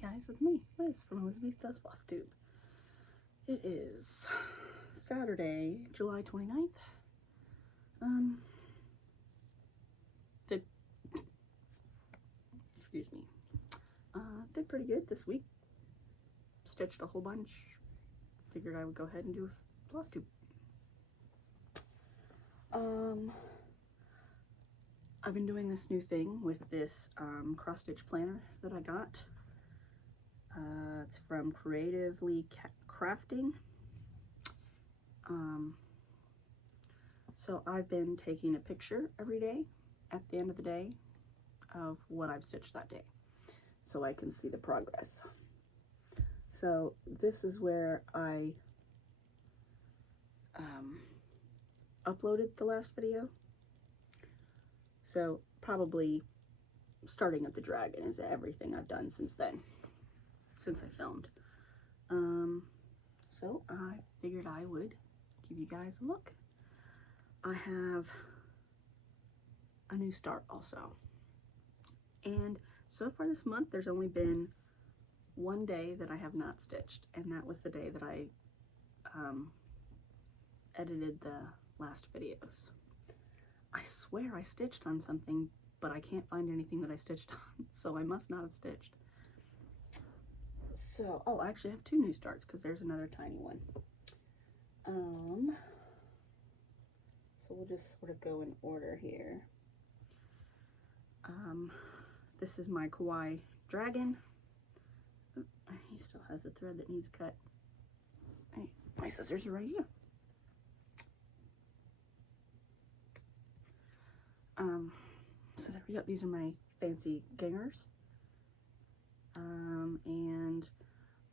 guys, it's me, Liz from Elizabeth Does Flosstube. It is Saturday, July 29th. Excuse me. Did pretty good this week. Stitched a whole bunch. Figured I would go ahead and do a Flosstube. I've been doing this new thing with this cross stitch planner that I got. It's from Creatively Crafting. So I've been taking a picture every day at the end of the day of what I've stitched that day, so I can see the progress. So this is where I uploaded the last video. So probably starting at the dragon is everything I've done since then, since I filmed. So I figured I would give you guys a look. I have a new start also. And so far this month, there's only been one day that I have not stitched, and that was the day that I edited the last videos. I swear I stitched on something, but I can't find anything that I stitched on, so I must not have stitched. So, oh, I actually have two new starts because there's another tiny one. So we'll just sort of go in order here. This is my kawaii dragon. Oh, he still has a thread that needs cut. Hey, my scissors are right here. So there we go. These are my fancy gangers. And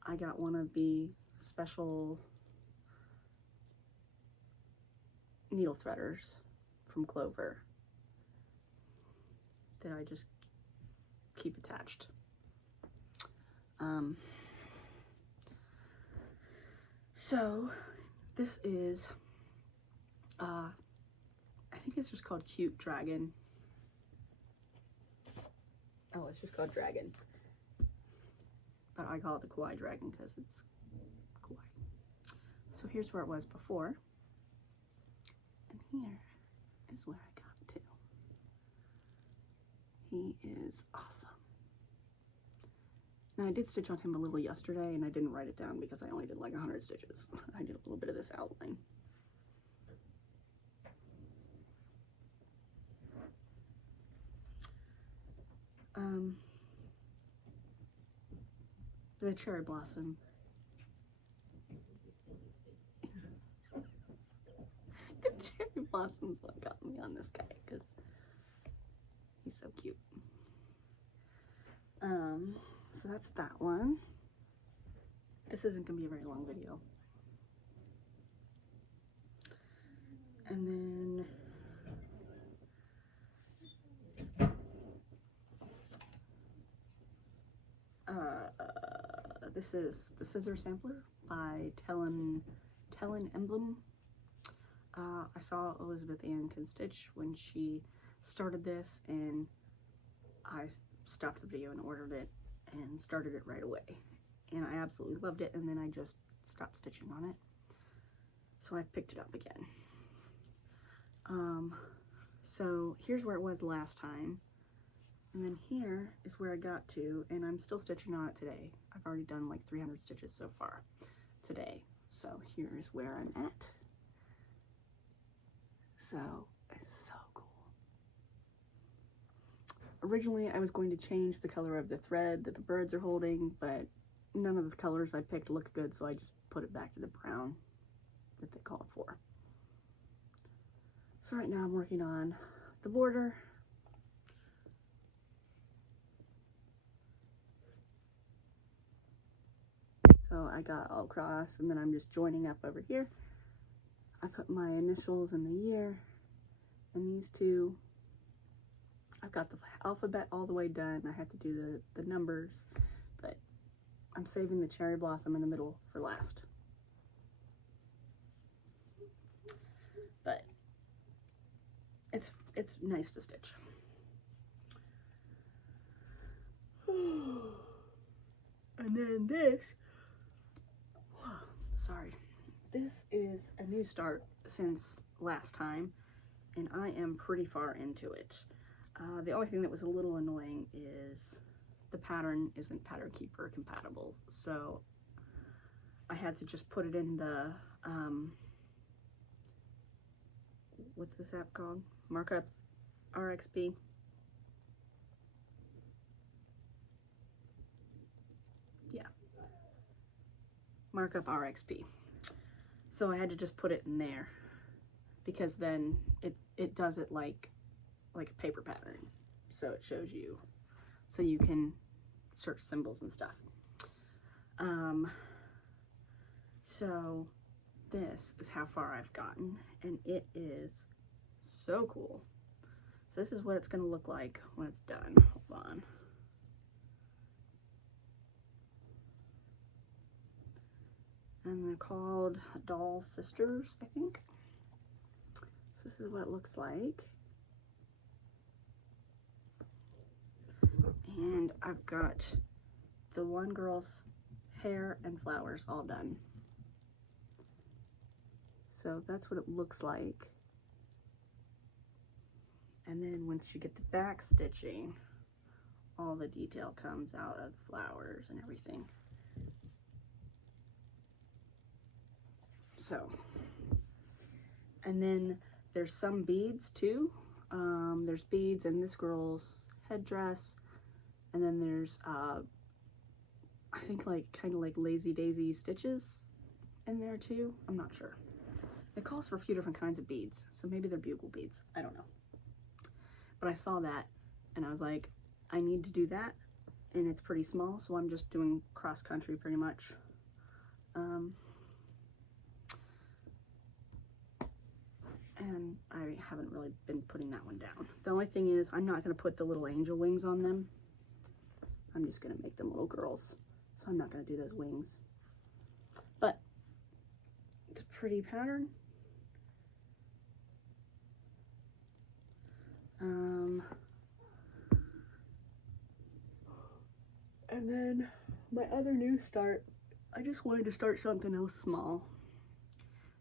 I got one of the special needle threaders from Clover that I just keep attached. So this is I think it's just called Cute Dragon. Oh, it's just called Dragon, but I call it the Kawaii Dragon because it's kawaii. So here's where it was before, and here is where I got to. He is awesome. Now I did stitch on him a little yesterday, and I didn't write it down because I only did like 100 stitches. I did a little bit of this outline. The cherry blossom. The cherry blossom's what got me on this guy because he's so cute. So that's that one. This isn't gonna be a very long video. And then this is the scissor sampler by Tellin Emblem. I saw Elizabeth Ann Can Stitch when she started this, and I stopped the video and ordered it and started it right away, and I absolutely loved it, and then I just stopped stitching on it, so I've picked it up again. So here's where it was last time, and then here is where I got to, and I'm still stitching on it today. I've already done like 300 stitches so far today, so here's where I'm at. So it's so cool. Originally I was going to change the color of the thread that the birds are holding, but none of the colors I picked looked good, so I just put it back to the brown that they called for. So right now I'm working on the border. So I got all across, and then I'm just joining up over here. I put my initials and the year, and these two, I've got the alphabet all the way done. I have to do the numbers, but I'm saving the cherry blossom in the middle for last. But it's nice to stitch. then this, sorry, this is a new start since last time, and I am pretty far into it. The only thing that was a little annoying is the pattern isn't Pattern Keeper compatible, so I had to just put it in the, what's this app called? Markup RXP. Yeah. Markup RXP. So I had to just put it in there because then it does it like a paper pattern. So it shows you, so you can search symbols and stuff. So this is how far I've gotten, and it is so cool. So this is what it's going to look like when it's done. Hold on. And they're called Doll Sisters, I think. So this is what it looks like. And I've got the one girl's hair and flowers all done. So that's what it looks like. And then once you get the back stitching, all the detail comes out of the flowers and everything. So, and then there's some beads too. There's beads in this girl's headdress, and then there's I think like kind of like lazy daisy stitches in there too. I'm not sure. It calls for a few different kinds of beads, so maybe they're bugle beads. I don't know. But I saw that and I was like, I need to do that, and it's pretty small, so I'm just doing cross country pretty much. And I haven't really been putting that one down. The only thing is, I'm not going to put the little angel wings on them. I'm just going to make them little girls. So I'm not going to do those wings. But it's a pretty pattern. And then my other new start, I just wanted to start something else small.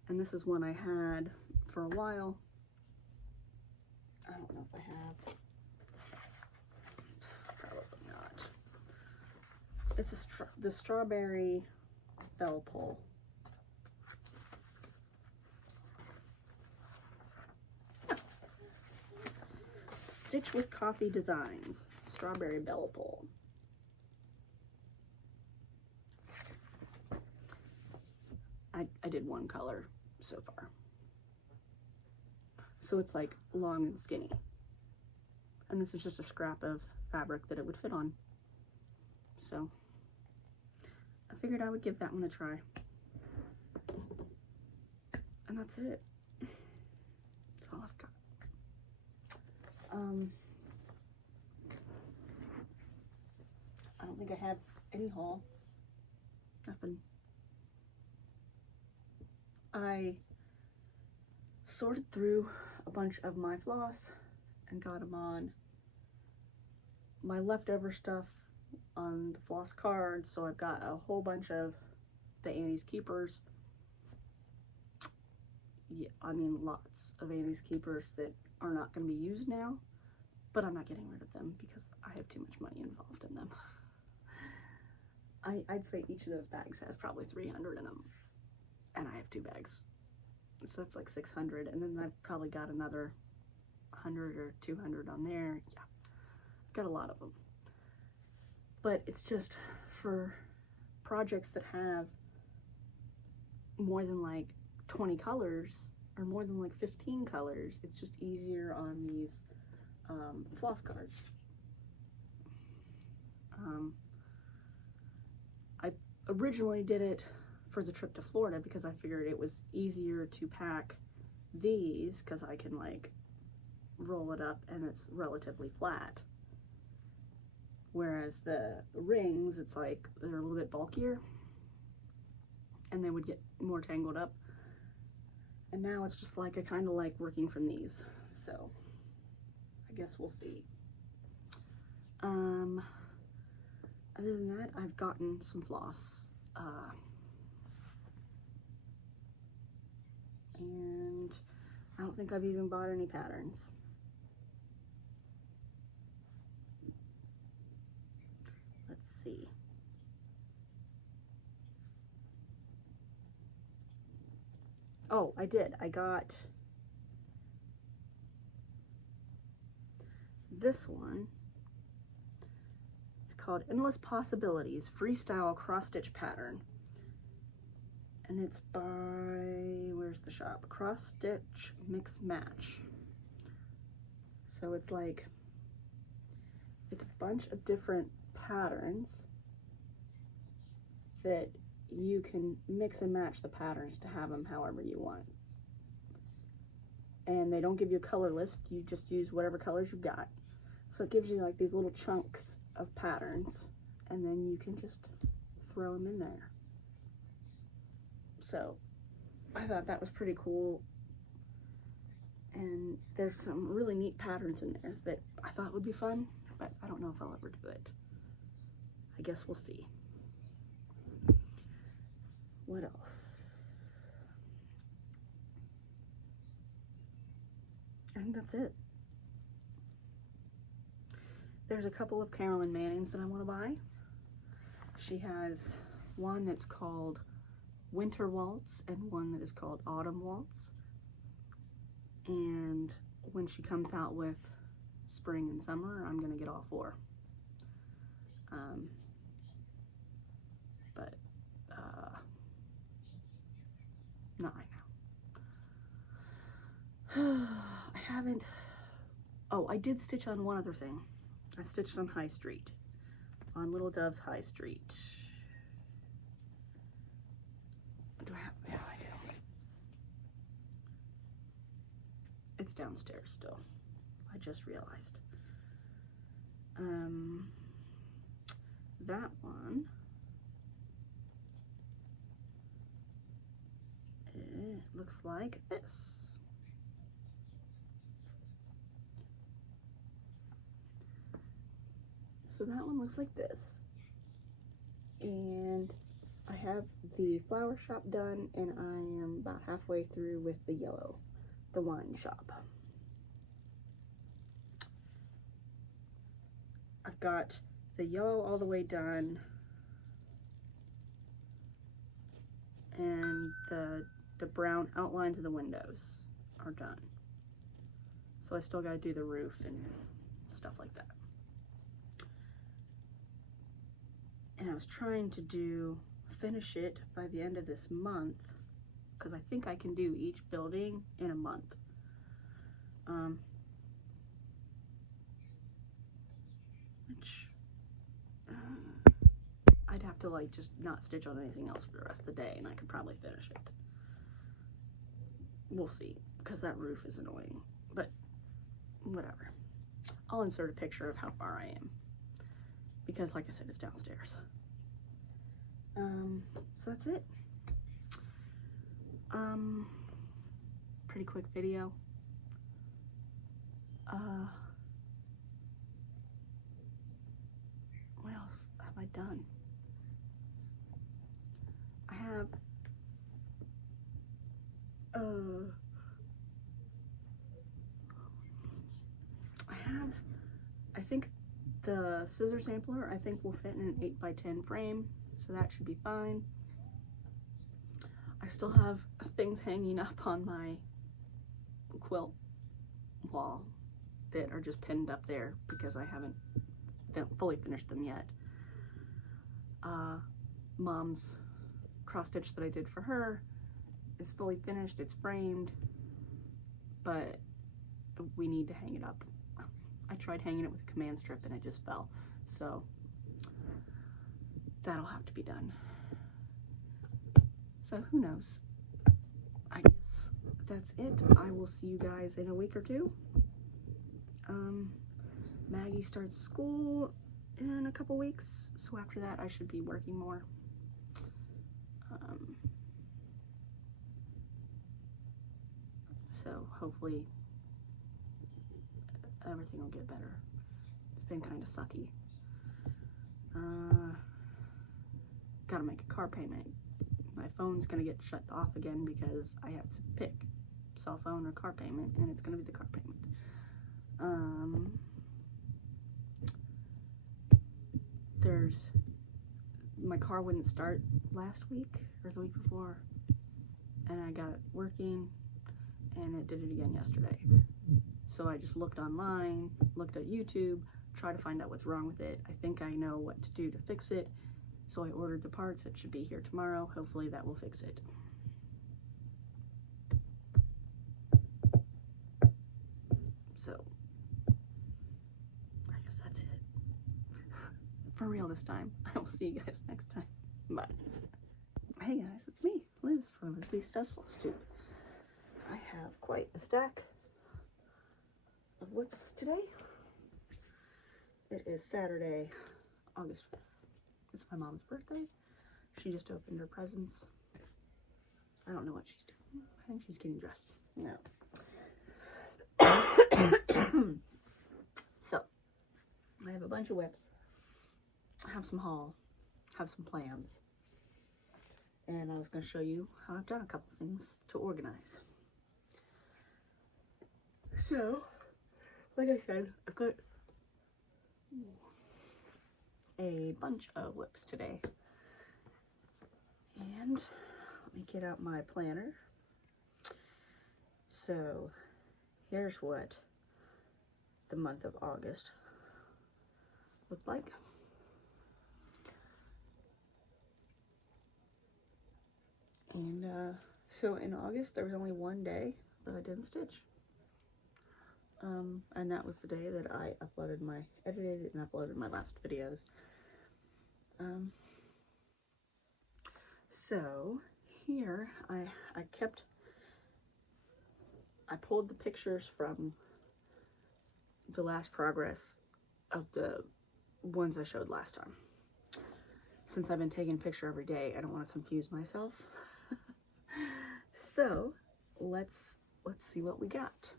And this is one I had for a while. I don't know if I have. Probably not. It's the strawberry bell pull. Stitch with Coffee Designs, strawberry bell pull. I did one color so far. So it's like long and skinny. And this is just a scrap of fabric that it would fit on. So I figured I would give that one a try. And that's it. That's all I've got. I don't think I have any haul. Nothing. I sorted through a bunch of my floss and got them on my leftover stuff on the floss cards, so I've got a whole bunch of the Annie's Keepers. Yeah, I mean lots of Annie's Keepers that are not going to be used now, but I'm not getting rid of them because I have too much money involved in them. I'd say each of those bags has probably 300 in them, and I have 2 bags. So that's like 600, and then I've probably got another 100 or 200 on there. Yeah, I've got a lot of them. But it's just for projects that have more than like 20 colors or more than like 15 colors. It's just easier on these floss cards. I originally did it for the trip to Florida because I figured it was easier to pack these because I can like roll it up and it's relatively flat. Whereas the rings, it's like they're a little bit bulkier and they would get more tangled up. And now it's just like I kind of like working from these. So I guess we'll see. Other than that, I've gotten some floss. And I don't think I've even bought any patterns. Let's see. Oh, I did. I got this one. It's called Endless Possibilities Freestyle Cross Stitch Pattern. And it's by, where's the shop? Cross Stitch Mix Match. So it's like, it's a bunch of different patterns that you can mix and match the patterns to have them however you want. And they don't give you a color list, you just use whatever colors you've got. So it gives you like these little chunks of patterns, and then you can just throw them in there. So I thought that was pretty cool. And there's some really neat patterns in there that I thought would be fun, but I don't know if I'll ever do it. I guess we'll see. What else? I think that's it. There's a couple of Carolyn Mannings that I want to buy. She has one that's called Winter Waltz and one that is called Autumn Waltz. And when she comes out with spring and summer, I'm going to get all four. Not right now. I haven't. Oh, I did stitch on one other thing. I stitched on High Street, on Little Dove's High Street. Do I have? Yeah, I do. It's downstairs still. I just realized. That one. It looks like this. So that one looks like this. And I have the flower shop done, and I am about halfway through with the yellow, the wine shop. I've got the yellow all the way done, and the brown outlines of the windows are done. So I still gotta do the roof and stuff like that. And I was trying to finish it by the end of this month, because I think I can do each building in a month. Which I'd have to like just not stitch on anything else for the rest of the day, and I could probably finish it. We'll see, because that roof is annoying, but whatever. I'll insert a picture of how far I am, because like I said, it's downstairs. So that's it. Pretty quick video. What else have I done? I think the scissor sampler, I think will fit in an 8x10 frame, so that should be fine. I still have things hanging up on my quilt wall that are just pinned up there because I haven't fully finished them yet. Mom's cross stitch that I did for her is fully finished, it's framed, but we need to hang it up. I tried hanging it with a command strip and it just fell, so that'll have to be done. So who knows? I guess that's it. I will see you guys in a week or two. Maggie starts school in a couple weeks, so after that I should be working more. So hopefully everything will get better. It's been kind of sucky. Gotta make a car payment. My phone's gonna get shut off again because I have to pick cell phone or car payment, and it's gonna be the car payment. My car wouldn't start last week or the week before, and I got it working, and it did it again yesterday. So I just looked online, looked at YouTube, tried to find out what's wrong with it. I think I know what to do to fix it. So I ordered the parts. It should be here tomorrow. Hopefully that will fix it. So I guess that's it. For real this time. I will see you guys next time. Bye. Hey guys, it's me, Liz from Liz Does Flosstube. I have quite a stack of whips today. It is Saturday, August 5th. It's my mom's birthday. She just opened her presents. I don't know what she's doing. I think she's getting dressed. No. So, I have a bunch of whips. I have some haul. Have some plans. And I was going to show you how I've done a couple things to organize. So, like I said, I've got a bunch of whips today, and let me get out my planner. So here's what the month of August looked like. And so in August there was only one day that I didn't stitch. And that was the day that I edited and uploaded my last videos. So here I pulled the pictures from the last progress of the ones I showed last time. Since I've been taking a picture every day, I don't want to confuse myself. So let's see what we got.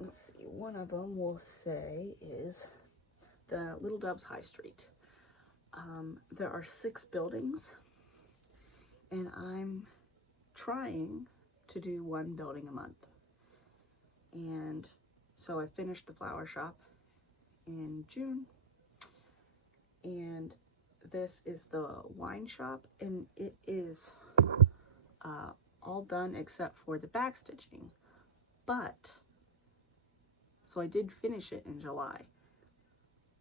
Let's see, one of them we'll say is the Little Doves High Street. There are 6 buildings, and I'm trying to do 1 building a month. And so I finished the flower shop in June, and this is the wine shop, and it is all done except for the back stitching. But so I did finish it in July,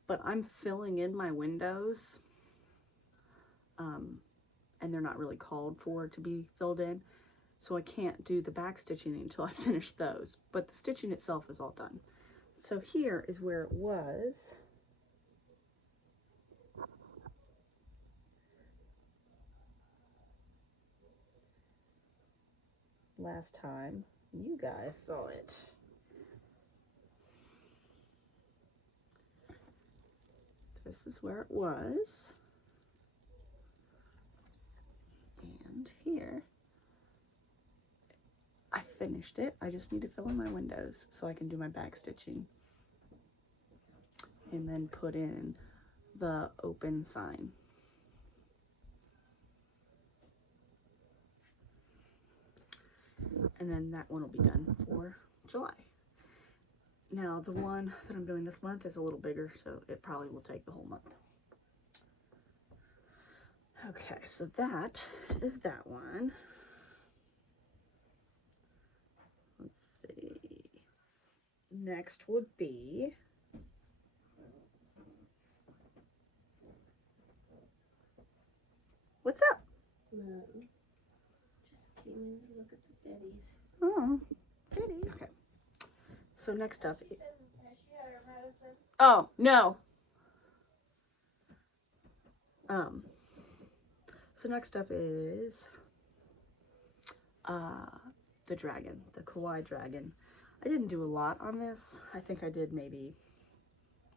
but I'm filling in my windows, and they're not really called for to be filled in, so I can't do the back stitching until I finish those, but the stitching itself is all done. So here is where it was. Last time you guys saw it. This is where it was. And here, I finished it. I just need to fill in my windows so I can do my back stitching. And then put in the open sign. And then that one will be done for July. Now, the one that I'm doing this month is a little bigger, so it probably will take the whole month. Okay, so that is that one. Let's see. Next would be what's up? No. Just came in to look at the Betties. Oh, Betty. Okay. So next up. Has she had her medicine? Oh, no. So next up is the dragon, the kawaii dragon. I didn't do a lot on this. I think I did maybe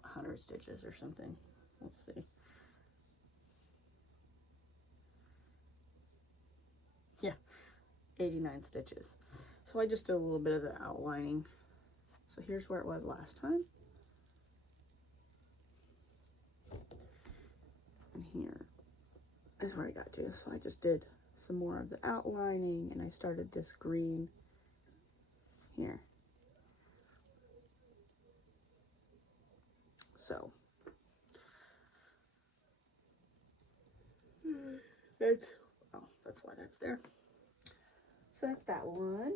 100 stitches or something. Let's see. Yeah, 89 stitches. So I just did a little bit of the outlining. So here's where it was last time. is where I got to. So I just did some more of the outlining, and I started this green here. So that's, oh, that's why that's there. So that's that one.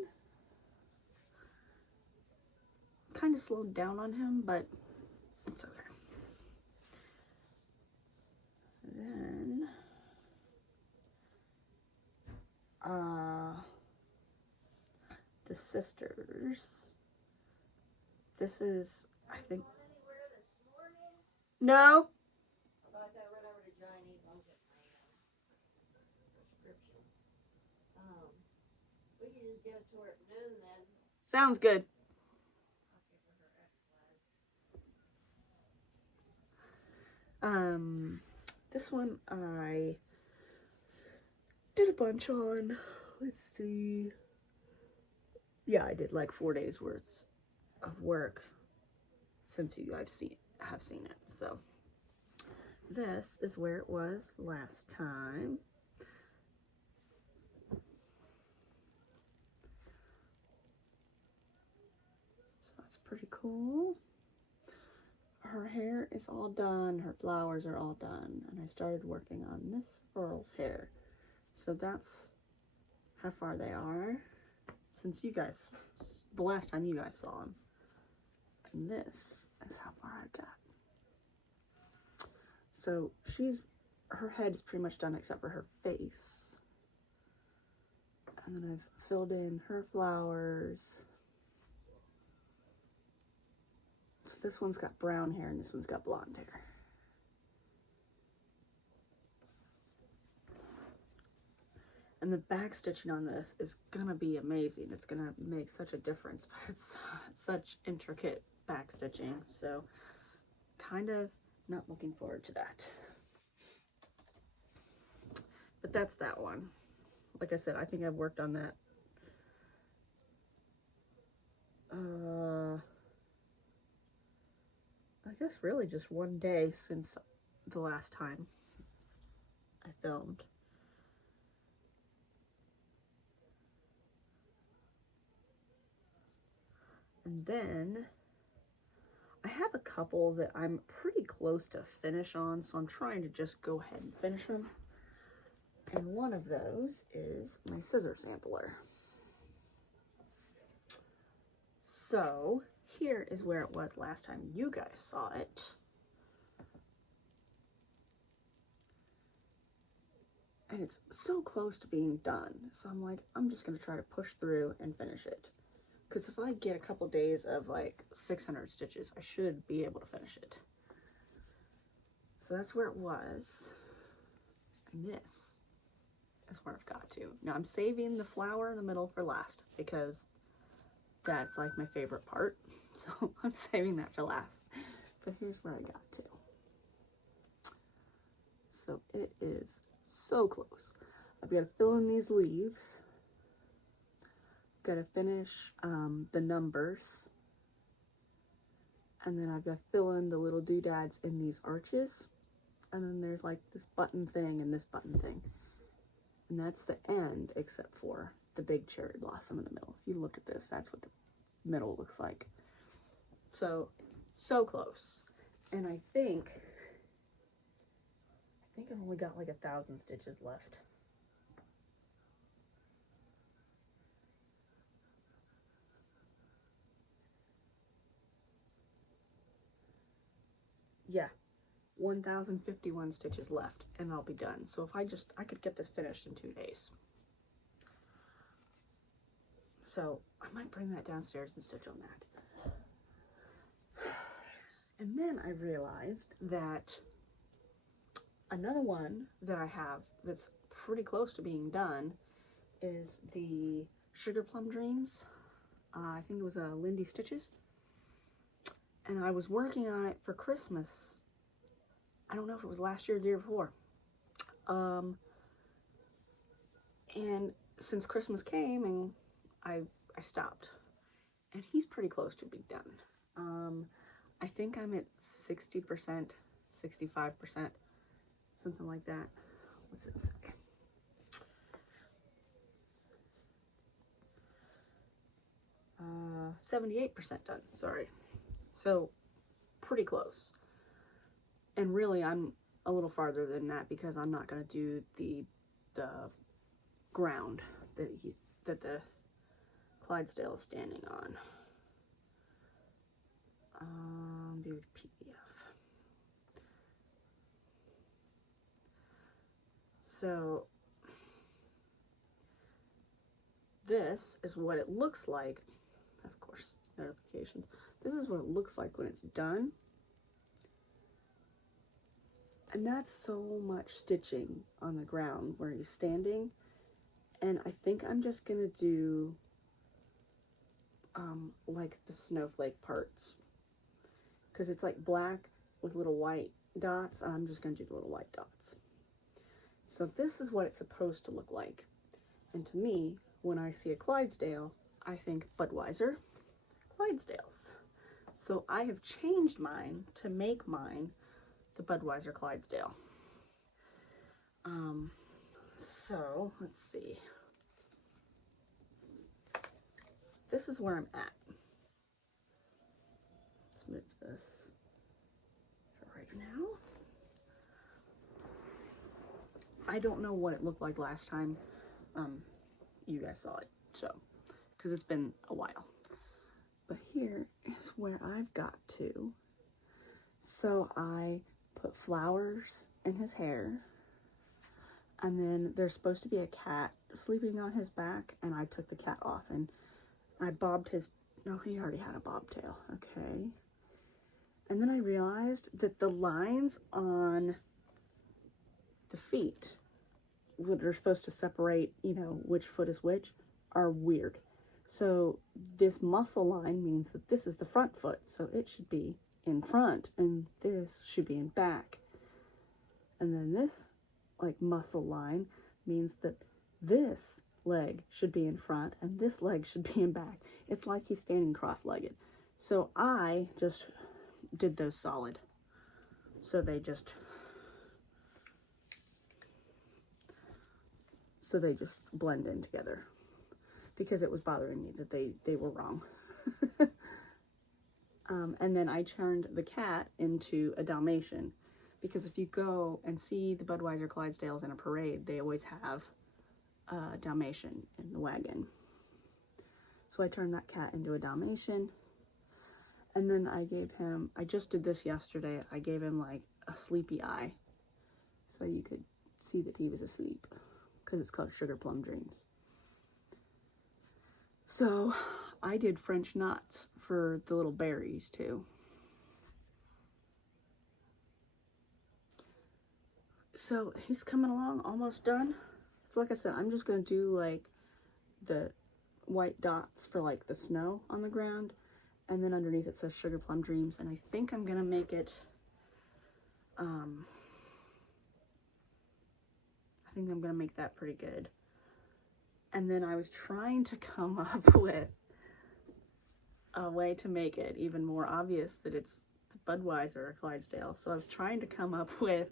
Kind of slowed down on him, but it's okay. Then the sisters. This is, I think. No. We can just give it to her at noon then. Sounds good. This one I did a bunch on. Let's see. Yeah, I did like 4 days worth of work since you guys have seen it. So this is where it was last time. So that's pretty cool. Her hair is all done, her flowers are all done, and I started working on this girl's hair. So that's how far they are since you guys, the last time you guys saw them. And this is how far I got. So her head is pretty much done except for her face. And then I've filled in her flowers. So this one's got brown hair and this one's got blonde hair. And the back stitching on this is gonna be amazing. It's gonna make such a difference, but it's such intricate back stitching. So kind of not looking forward to that. But that's that one. Like I said, I think I've worked on that I guess really just one day since the last time I filmed. And then I have a couple that I'm pretty close to finish on, so I'm trying to just go ahead and finish them. And one of those is my scissor sampler. So here is where it was last time you guys saw it. And it's so close to being done. So I'm like, I'm just gonna try to push through and finish it. Because if I get a couple days of like 600 stitches, I should be able to finish it. So that's where it was. And this is where I've got to. Now I'm saving the flower in the middle for last because that's like my favorite part. So I'm saving that for last. But here's where I got to. So it is so close. I've got to fill in these leaves. Got to finish the numbers. And then I've got to fill in the little doodads in these arches. And then there's like this button thing and this button thing. And that's the end except for the big cherry blossom in the middle. If you look at this, that's what the middle looks like. So close. And I think I've only got like 1,000 stitches left. Yeah, 1,051 stitches left and I'll be done. So if I could get this finished in 2 days. So I might bring that downstairs and stitch on that. And then I realized that another one that I have that's pretty close to being done is the Sugar Plum Dreams. I think it was Lindy Stitches. And I was working on it for Christmas. I don't know if it was last year or the year before. And since Christmas came and I stopped. And he's pretty close to being done. I think I'm at 60%, 65%, something like that. What's it say? 78% done, sorry. So pretty close. And really I'm a little farther than that because I'm not going to do the ground that the Clydesdale is standing on. Do PDF. So this is what it looks like. Of course, notifications. This is what it looks like when it's done. And that's so much stitching on the ground where he's standing. And I think I'm just gonna do like the snowflake parts, because it's like black with little white dots, and I'm just gonna do the little white dots. So this is what it's supposed to look like. And to me, when I see a Clydesdale, I think Budweiser Clydesdales. So I have changed mine to make mine the Budweiser Clydesdale. So let's see. This is where I'm at. Let's move this for right now. I don't know what it looked like last time you guys saw it, so, because it's been a while. But here is where I've got to. So I put flowers in his hair, and then there's supposed to be a cat sleeping on his back, and I took the cat off, and I bobbed his, no, he already had a bobtail, okay. And then I realized that the lines on the feet, what are supposed to separate, you know, which foot is which, are weird. So this muscle line means that this is the front foot, so it should be in front, and this should be in back. And then this, like, muscle line means that this leg should be in front, and this leg should be in back. It's like he's standing cross-legged. So I just did those solid. So they just blend in together, because it was bothering me that they were wrong. And then I turned the cat into a Dalmatian, because if you go and see the Budweiser Clydesdales in a parade, they always have a Dalmatian in the wagon. So I turned that cat into a Dalmatian, and then I gave him, I just did this yesterday, I gave him like a sleepy eye, so you could see that he was asleep, because it's called Sugar Plum Dreams. So I did French knots for the little berries too. So he's coming along, almost done. So like I said, I'm just going to do like the white dots for like the snow on the ground, and then underneath it says Sugar Plum Dreams, and I think I'm going to make it, I think I'm going to make that pretty good. And then I was trying to come up with a way to make it even more obvious that it's the Budweiser or Clydesdale. So I was trying to come up with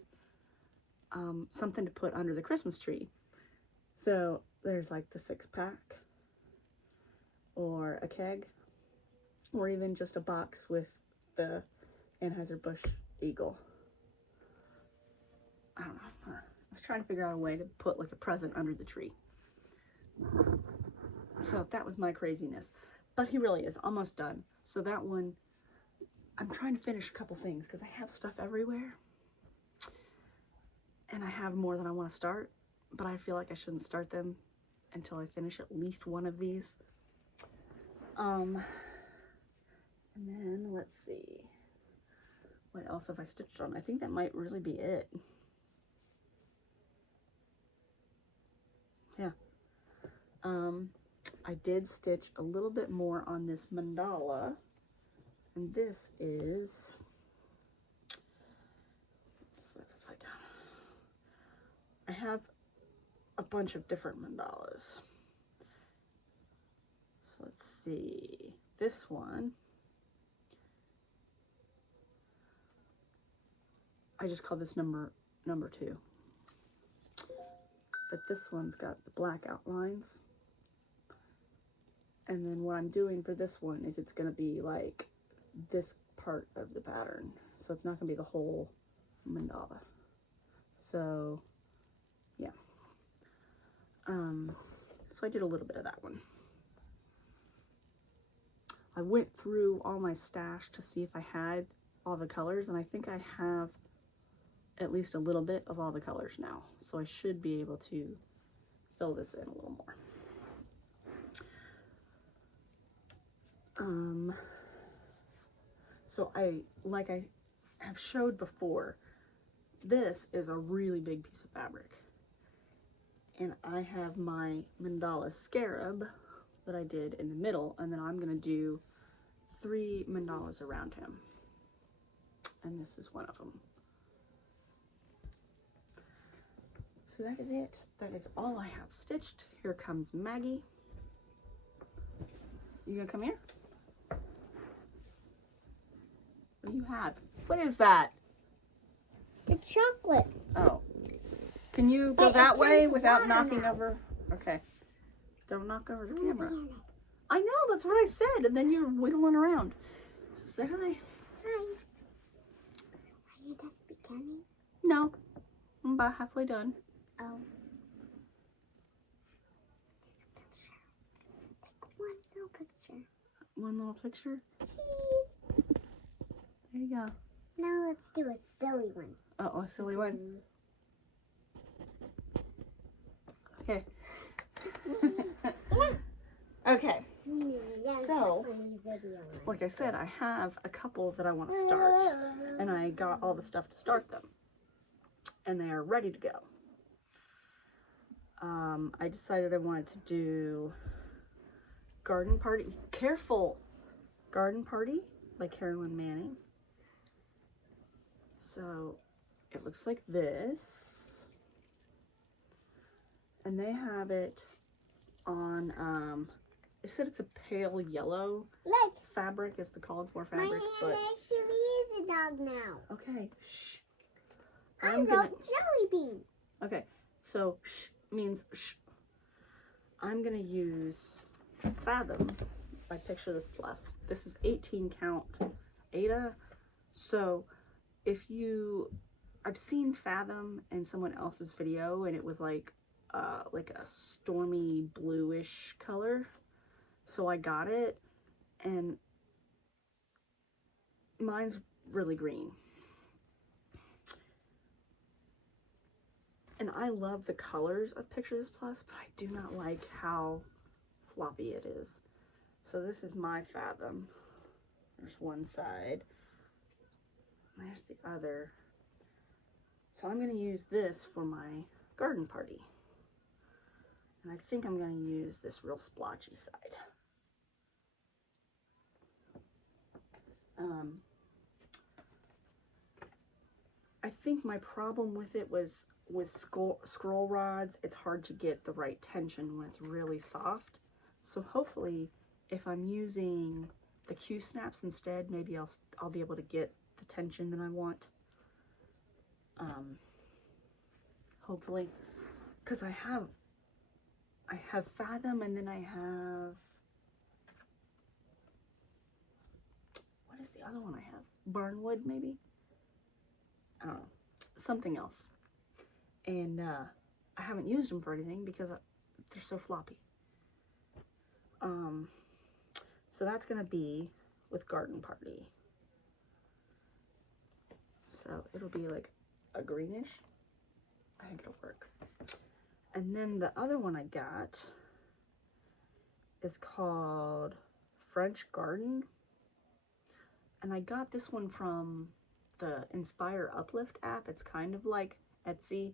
something to put under the Christmas tree. So there's like the 6-pack, or a keg, or even just a box with the Anheuser-Busch Eagle. I don't know. I was trying to figure out a way to put like a present under the tree. So that was my craziness. But he really is almost done. So that one, I'm trying to finish a couple things because I have stuff everywhere. And I have more than I want to start. But I feel like I shouldn't start them until I finish at least one of these. And then let's see. What else have I stitched on? I think that might really be it. Yeah. I did stitch a little bit more on this mandala, and this is, so that's upside down. I have a bunch of different mandalas. So let's see, this one, I just call this number 2. but this one's got the black outlines. And then what I'm doing for this one is it's going to be like this part of the pattern. So it's not going to be the whole mandala. So, yeah. So I did a little bit of that one. I went through all my stash to see if I had all the colors, and I think I have at least a little bit of all the colors now. So I should be able to fill this in a little more. So like I have showed before, this is a really big piece of fabric. And I have my mandala scarab that I did in the middle, and then I'm gonna do 3 mandalas around him. And this is one of them. So that is it. That is all I have stitched. Here comes Maggie. You gonna come here? What do you have? What is that? The chocolate. Oh. Can you go that way without knocking over? Okay. Don't knock over the camera. I know, that's what I said, and then you're wiggling around. So say hi. Hi. Are you just beginning? No. I'm about halfway done. Oh. Take one little picture. One little picture? Cheese. There you go. Now let's do a silly one. Oh, a silly one. Okay. Okay. So, like I said, I have a couple that I want to start, and I got all the stuff to start them, and they are ready to go. I decided I wanted to do Garden Party. Careful! Garden Party by Carolyn Manning. So, it looks like this. And they have it on, they said it's a pale yellow fabric is the called for fabric. My hand actually is a dog now. Okay, shh. I wrote jelly bean. Okay, so shh means shh. I'm gonna use Fathom by Picture This Plus. This is 18 count Aida. So if you, I've seen Fathom in someone else's video, and it was like a stormy bluish color. So I got it, and mine's really green. And I love the colors of Picture This Plus, but I do not like how floppy it is. So this is my Fathom. There's one side. There's the other. So I'm going to use this for my garden party. And I think I'm going to use this real splotchy side. I think my problem with it was with scroll rods, it's hard to get the right tension when it's really soft. So hopefully, if I'm using the Q snaps instead, maybe I'll be able to get the tension that I want. Hopefully, because I have Fathom, and then I have, what is the other one I have? Barnwood, maybe? I don't know. Something else. And I haven't used them for anything because they're so floppy. So that's going to be with Garden Party. So it'll be like a greenish. I think it'll work. And then the other one I got is called French Garden. And I got this one from the Inspire Uplift app. It's kind of like Etsy,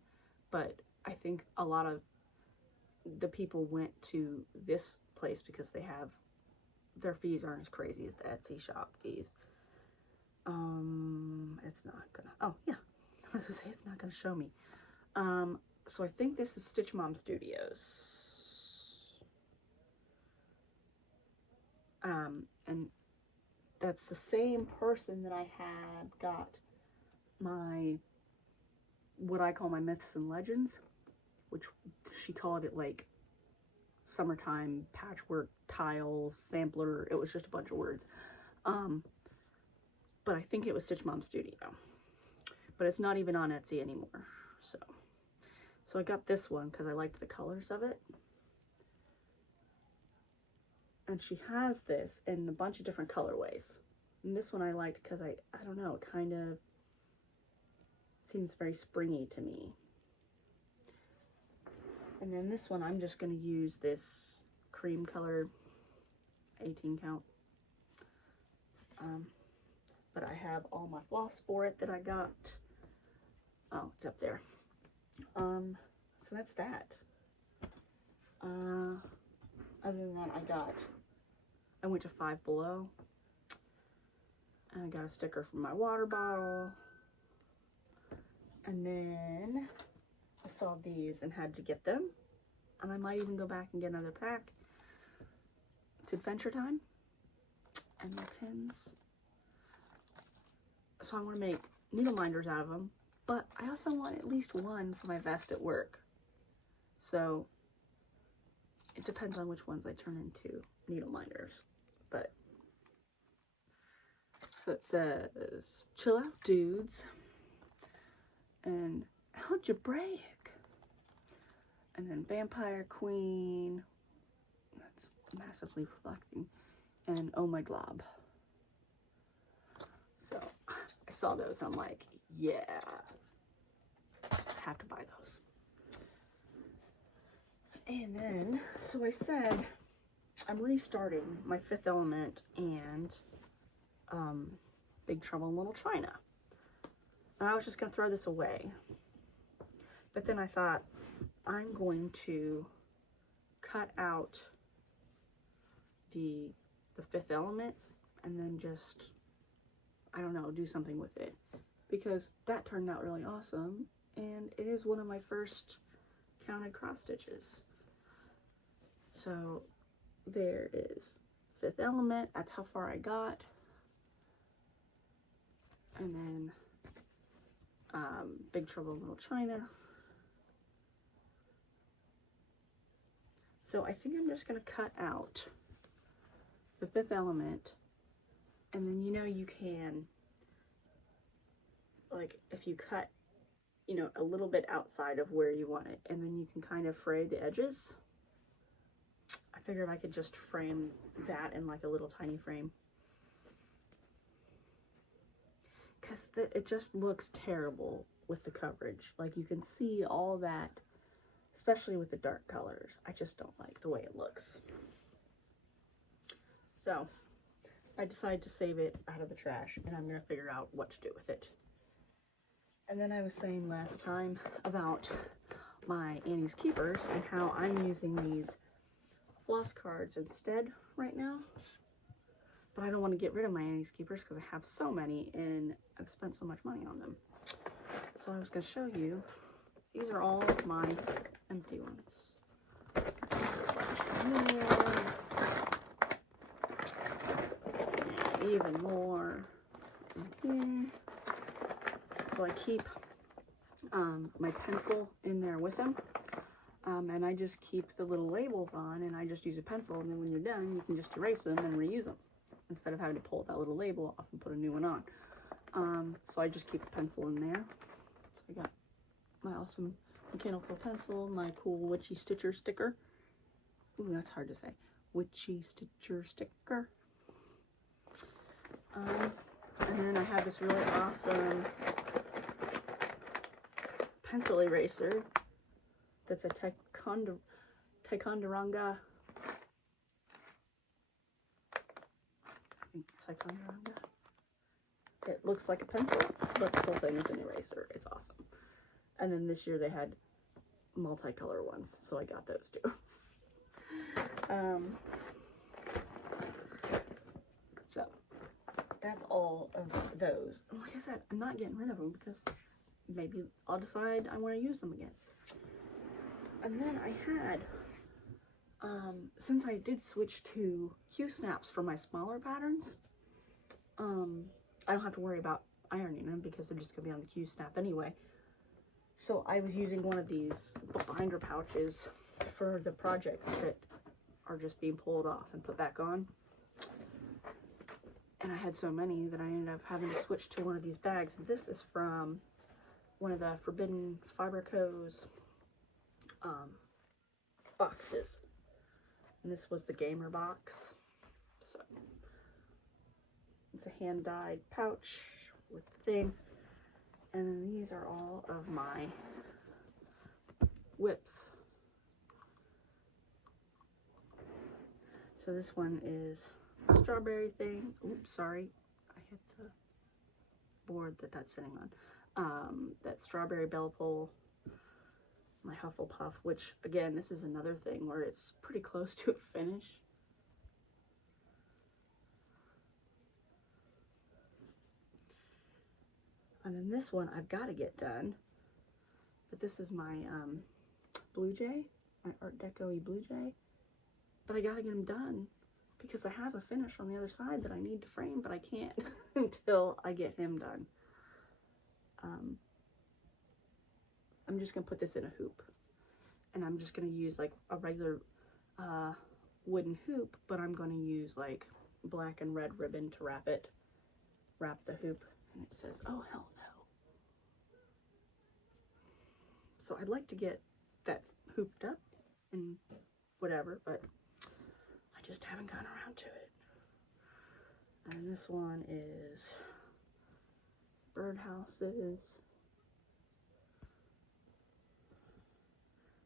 but I think a lot of the people went to this place because they have, their fees aren't as crazy as the Etsy shop fees. It's not gonna, oh yeah, I was gonna say it's not gonna show me. So I think this is Stitch Mom Studios. And that's the same person that I had got my, what I call my Myths and Legends, which she called it like summertime patchwork tile sampler. It was just a bunch of words. But I think it was Stitch Mom Studio. But it's not even on Etsy anymore. So I got this one because I liked the colors of it. And she has this in a bunch of different colorways. And this one I liked because I don't know, it kind of seems very springy to me. And then this one, I'm just going to use this cream color 18 count. But I have all my floss for it that I got. Oh, it's up there. So that's that. Other than that, I went to Five Below. And I got a sticker for my water bottle. And then I saw these and had to get them. And I might even go back and get another pack. It's Adventure Time. And my pins. So I want to make needle minders out of them. But I also want at least one for my vest at work. So it depends on which ones I turn into needle minders. But so it says, chill out dudes. And algebraic. And then Vampire Queen. That's massively reflecting. And Oh My Glob. So I saw those. I'm like, yeah, I have to buy those. And then, so I said, I'm restarting my Fifth Element and Big Trouble in Little China. And I was just going to throw this away. But then I thought, I'm going to cut out the Fifth Element and then just, I don't know, do something with it. Because that turned out really awesome. And it is one of my first counted cross stitches. So there is Fifth Element. That's how far I got. And then Big Trouble in Little China. So I think I'm just going to cut out the Fifth Element. And then, you know, you can, like, if you cut, you know, a little bit outside of where you want it, and then you can kind of fray the edges. I figured I could just frame that in like a little tiny frame. Because it just looks terrible with the coverage. Like, you can see all that, especially with the dark colors. I just don't like the way it looks. So I decided to save it out of the trash, and I'm going to figure out what to do with it. And then I was saying last time about my Annie's Keepers and how I'm using these floss cards instead right now. But I don't want to get rid of my Annie's Keepers because I have so many and I've spent so much money on them. So I was going to show you. These are all my empty ones. And even more in here. So I keep my pencil in there with them. And I just keep the little labels on, and I just use a pencil, and then when you're done, you can just erase them and reuse them instead of having to pull that little label off and put a new one on. So I just keep the pencil in there. So I got my awesome mechanical pencil, my cool Witchy Stitcher sticker. Ooh, that's hard to say. Witchy Stitcher sticker. And then I have this really awesome pencil eraser that's a Ticonderoga. I think Ticonderoga. It looks like a pencil, but the whole thing is an eraser. It's awesome. And then this year they had multicolor ones, so I got those too. So that's all of those. And like I said, I'm not getting rid of them because maybe I'll decide I want to use them again. And then I had, since I did switch to Q-snaps for my smaller patterns, I don't have to worry about ironing them because they're just going to be on the Q-snap anyway. So I was using one of these binder pouches for the projects that are just being pulled off and put back on. And I had so many that I ended up having to switch to one of these bags. This is from one of the Forbidden Fiber Co.'s boxes. And this was the gamer box. So it's a hand-dyed pouch with the thing. And then these are all of my whips. So this one is a strawberry thing. Oops, sorry. I hit the board that's sitting on. That strawberry bell pull. My Hufflepuff, which again, this is another thing where it's pretty close to a finish. And then this one I've got to get done. But this is my Blue Jay, my Art Deco-y Blue Jay. But I got to get them done because I have a finish on the other side that I need to frame, but I can't until I get him done. I'm just going to put this in a hoop. And I'm just going to use like a regular wooden hoop, but I'm going to use like black and red ribbon to wrap the hoop. And it says, oh, hell no. So I'd like to get that hooped up and whatever, but I just haven't gotten around to it. And this one is birdhouses.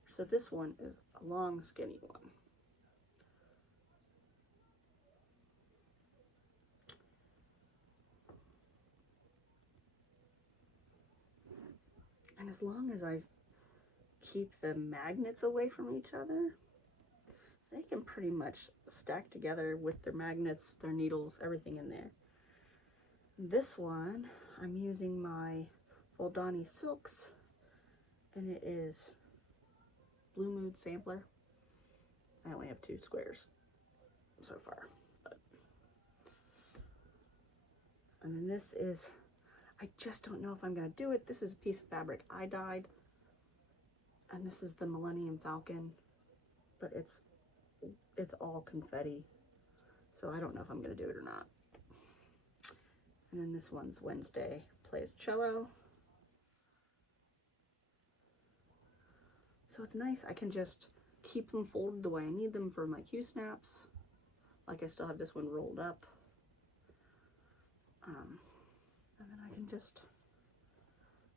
So this one is a long, skinny one. And as long as I keep the magnets away from each other, they can pretty much stack together with their magnets, their needles, everything in there. This one, I'm using my Voldani Silks, and it is Blue Mood Sampler. I only have 2 squares so far. And then this is, I just don't know if I'm going to do it. This is a piece of fabric I dyed. And this is the Millennium Falcon. But it's all confetti. So I don't know if I'm going to do it or not. And then this one's Wednesday Plays Cello. So it's nice. I can just keep them folded the way I need them for my Q-snaps. Like I still have this one rolled up. And then I can just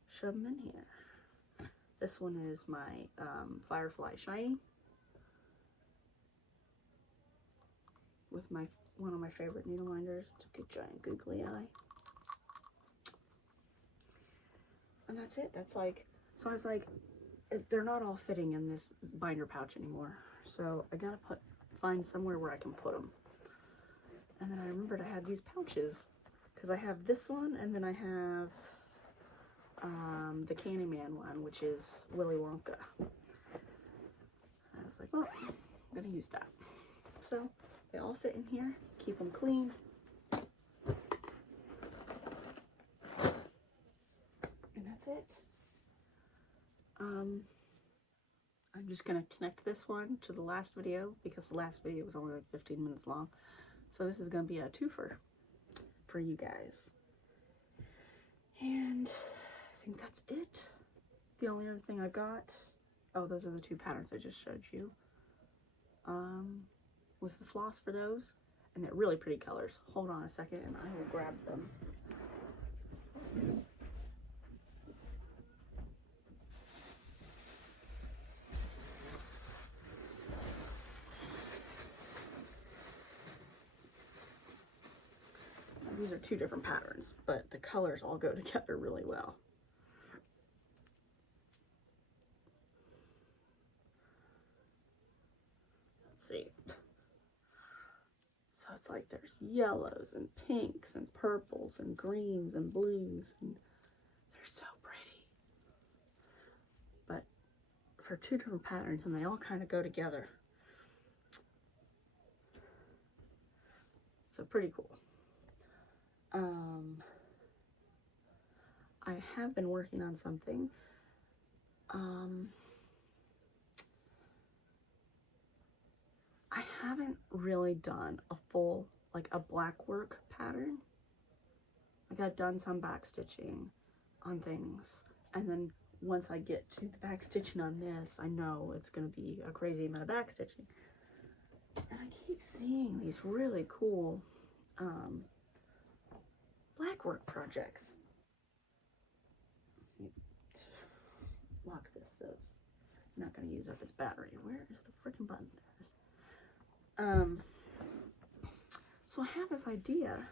shove them in here. This one is my Firefly Shiny. With one of my favorite needle minders. It's a good giant googly eye. And that's it. That's like, so I was like, they're not all fitting in this binder pouch anymore. So I gotta find somewhere where I can put them. And then I remembered I had these pouches. Because I have this one, and then I have the Candyman one, which is Willy Wonka. I was like, well, I'm going to use that. So they all fit in here. Keep them clean. And that's it. I'm just going to connect this one to the last video, because the last video was only like 15 minutes long. So this is going to be a twofer for you guys. And I think that's it. The only other thing I got, oh, those are the 2 patterns I just showed you, was the floss for those, and they're really pretty colors. Hold on a second and I will grab them. These are 2 different patterns, but the colors all go together really well. Let's see. So it's like there's yellows and pinks and purples and greens and blues, and they're so pretty. But for 2 different patterns, and they all kind of go together. So pretty cool. I have been working on something haven't really done a full, like a black work pattern. Like I've done some back stitching on things, and then once I get to the back stitching on this, I know it's going to be a crazy amount of back stitching. And I keep seeing these really cool black work projects. Lock this so it's not going to use up its battery. Where is the freaking button? There it is. So I have this idea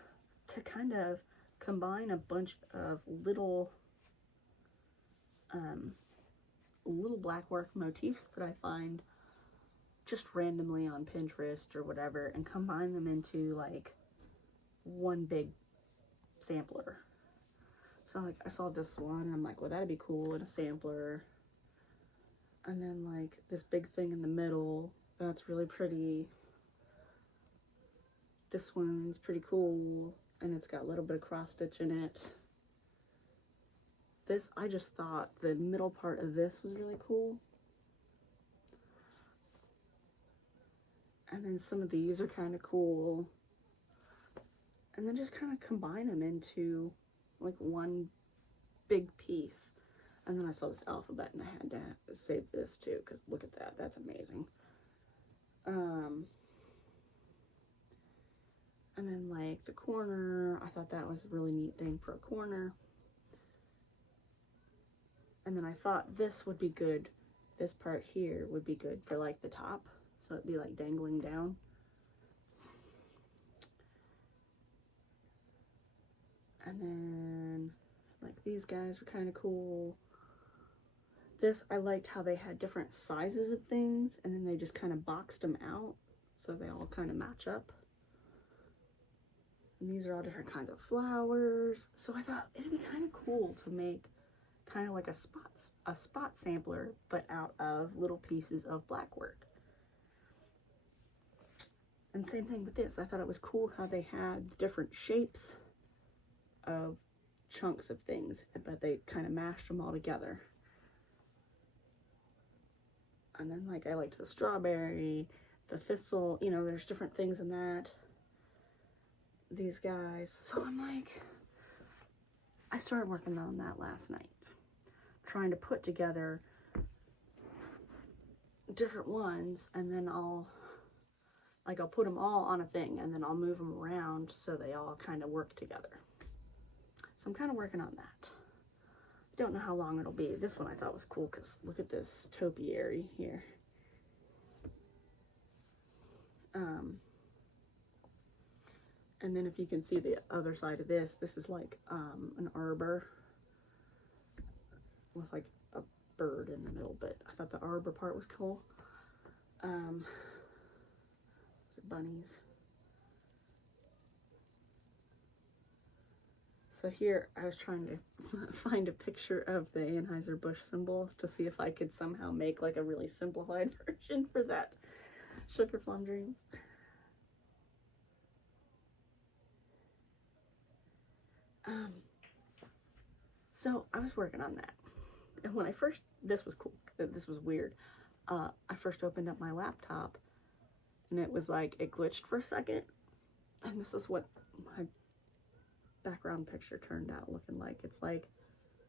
to kind of combine a bunch of little blackwork motifs that I find just randomly on Pinterest or whatever, and combine them into like one big sampler. So like I saw this one and I'm like, well, that'd be cool in a sampler. And then like this big thing in the middle, that's really pretty. This one's pretty cool, and it's got a little bit of cross stitch in it. This, I just thought the middle part of this was really cool. And then some of these are kind of cool. And then just kind of combine them into like one big piece. And then I saw this alphabet and I had to save this too, because look at that, that's amazing. And then like the corner, I thought that was a really neat thing for a corner. And then I thought this would be good, this part here would be good for like the top, so it'd be like dangling down. And then like these guys were kind of cool. This, I liked how they had different sizes of things, and then they just kind of boxed them out so they all kind of match up. And these are all different kinds of flowers. So I thought it'd be kind of cool to make kind of like a spot sampler, but out of little pieces of black work. And same thing with this. I thought it was cool how they had different shapes of chunks of things, but they kind of mashed them all together. And then like I liked the strawberry, the thistle, you know, there's different things in that. These guys. So I'm like, I started working on that last night, trying to put together different ones, and then I'll put them all on a thing, and then I'll move them around so they all kind of work together. So I'm kind of working on that. Don't know how long it'll be. This one I thought was cool because look at this topiary here. And then if you can see the other side of this, this is like an arbor with like a bird in the middle, but I thought the arbor part was cool. Those are bunnies. So here I was trying to find a picture of the Anheuser-Busch symbol to see if I could somehow make like a really simplified version for that Sugar Plum Dreams. So I was working on that, and when I first, this was cool, this was weird. I first opened up my laptop and it was like, it glitched for a second, and this is what my background picture turned out looking like. It's like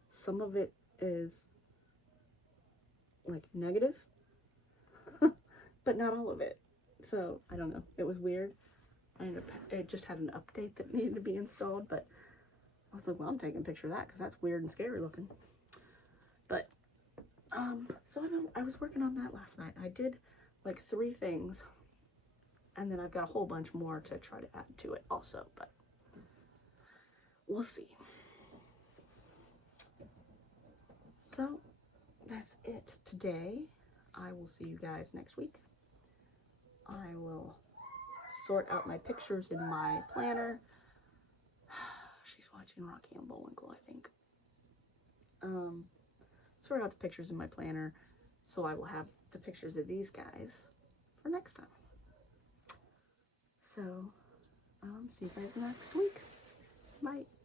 some of it is like negative but not all of it, so I don't know, it was weird. It just had an update that needed to be installed, but I was like, well, I'm taking a picture of that because that's weird and scary looking. But so I was working on that last night. I did like 3 things, and then I've got a whole bunch more to try to add to it also, but we'll see. So that's it today. I will see you guys next week. I will sort out my pictures in my planner. She's watching Rocky and Bullwinkle, I think. Sort out the pictures in my planner, so I will have the pictures of these guys for next time. So, see you guys next week. Bye.